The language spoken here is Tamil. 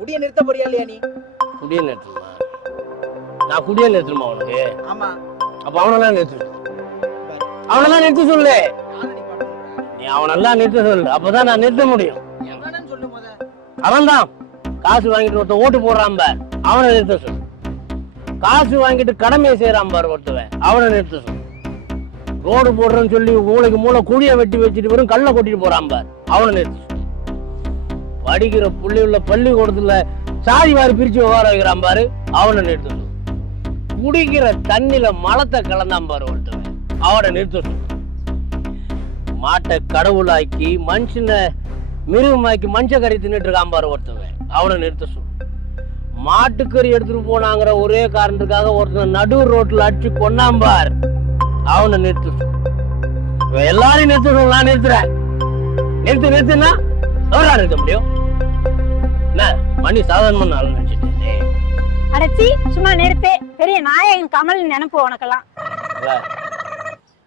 குடிய நிறுத்த போறியா இல்லையா நீ? குடிய நிறுத்தணுமா? நான் குடிய நிறுத்தணுமா உனக்கு? ஆமா. அப்ப அவனெல்லாம் நிறுத்து. அவனெல்லாம் நிறுத்த சொல்லு. நீ அவனெல்லாம் நிறுத்த சொல்லு, அப்பதான் நான் நிறுத்த முடியும். அவன் தான் காசு வாங்கிட்டு ஒருத்த ஓட்டு போடுறான் பார், அவனை நிறுத்த சொல்லு. காசு வாங்கிட்டு கடமையை செய்யறான் பார் ஒருத்தவன், அவனை நிறுத்த சொல்லு. ரோடு போடுறேன்னு சொல்லி மூளைக்கு மூளை குழிய வெட்டி வச்சுட்டு வெறும் கல்லை கொட்டிட்டு போறான் பார், அவனை நிறுத்த சொல்லு. படிக்கிற புள்ளி உள்ள பள்ளிக்கூடத்துல சாதி வாரி பிரிச்சு உட்கார வைக்கிறான் பாரு, அவனை நிறுத்த சொல்லு. குடிக்கிற தண்ணில மலத்தை கலந்தான் பாரு ஒருத்தவன், அவனை நிறுத்த சொல்லு. மாட்டை கடவுளாக்கி மனுஷனை மிருகமாக்கி மஞ்ச கறி தின்னுட்டு இருக்கான் பாரு ஒருத்தவன், அவனை நிறுத்த சொல்லு. மாட்டுக்கறி எடுத்துட்டு போனாங்கிற ஒரே காரணத்துக்காக ஒருத்தன் நடு ரோட்ல அடிச்சு கொண்டாம்பார், அவனை நிறுத்த சொல்லு. எல்லாரையும் நிறுத்த சொல்லு. நான் நிறுத்துறேன். நிறுத்துனா எவ்வளோ நிறுத்த முடியும்? என்ன மணி சாதாரண நாள் நினைச்சிட்டேன். அடச்சி சும்மா நிறுத்து. பெரிய நாயகன் கமல் நினைப்பு உனக்கெல்லாம்.